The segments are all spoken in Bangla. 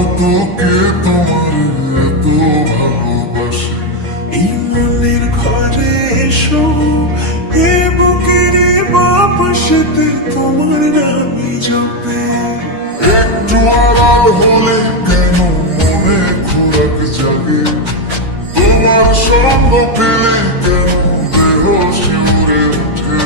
মতো কে তোমার এত ভালোবাসে? এই মনের ঘরে এসো, এ বুকের বাপাসেতে তোমার নামই জপে। একটু আড়াল হলে কেন মনে খোরাক জাগে? তোমার সঙ্গ পেলে কেন দেহ শিউরে ওঠে?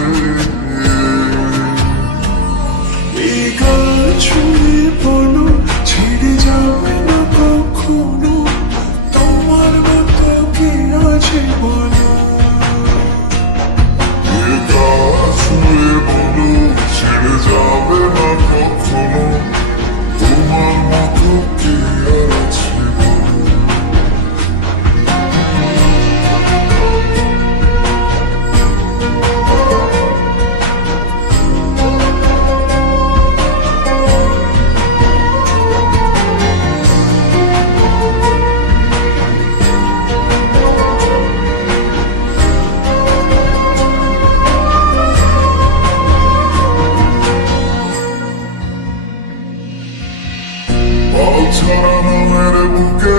এই গান ছুঁয়ে বলো, ছেড়ে যাবে না কখনো, তোমার মতো কে আছে বলো। এ গা ছুঁয়ে বলো, ছেড়ে যাবে না কখনো, তোমার মতো কে আর আছে বলো? ছাড়ানো মেরে বুকে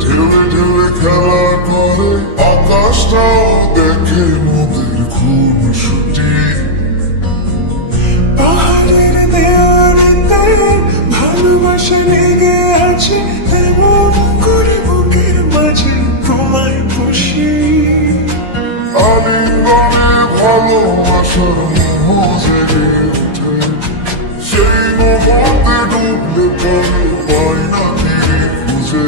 ঢেলে ঢেলে খেলা করে, আকাশটাও দেখে মোদের খুন ছুটি। পাহাড়ের দেয়ালেতে ভালোবাসা লেগে আছে, তেমন করে বুকের মাঝে তোমায় খুশি। আলিঙ্গনে ভালোবাসার মোহ জেগে ওঠে, সেই মোহতে ডুবলে পরে পাই না ফিরে খুঁজে।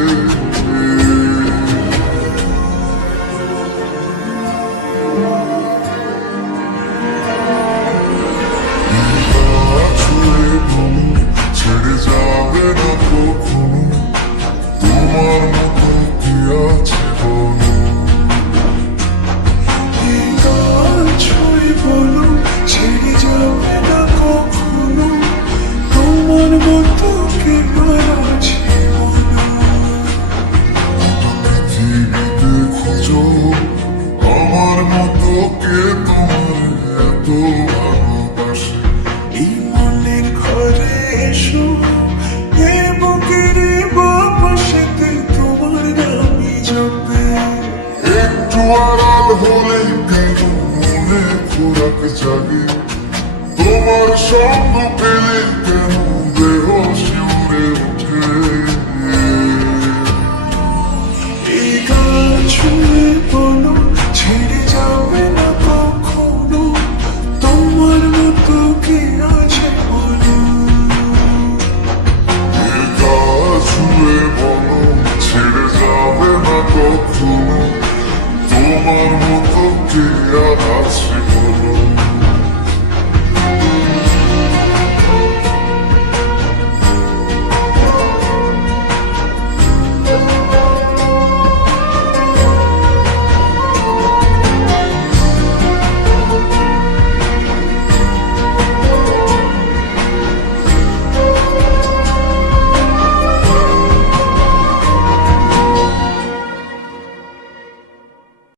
ছুঁয়ে বলো, ছেড়ে যাবে না কখনো, তোমার মতো কি আছে বলো? এই গান ছুঁয়ে বলো, ছেড়ে যাবে না কখনো, তোমার মতো কে আর আছে বলো। পৃথিবীতে খুঁজো আমার মতো কে তোমার এত ভালোবাসে? এই মনের ঘরে এসো, এ বুকের বাপাসেতে তোমার নামই জপে। একটু আড়াল হলে কেন মনে খোরাক জাগে? তোমার সঙ্গ পেলে কেন দেহ শিউরে ওঠে? এই গান ছুঁয়ে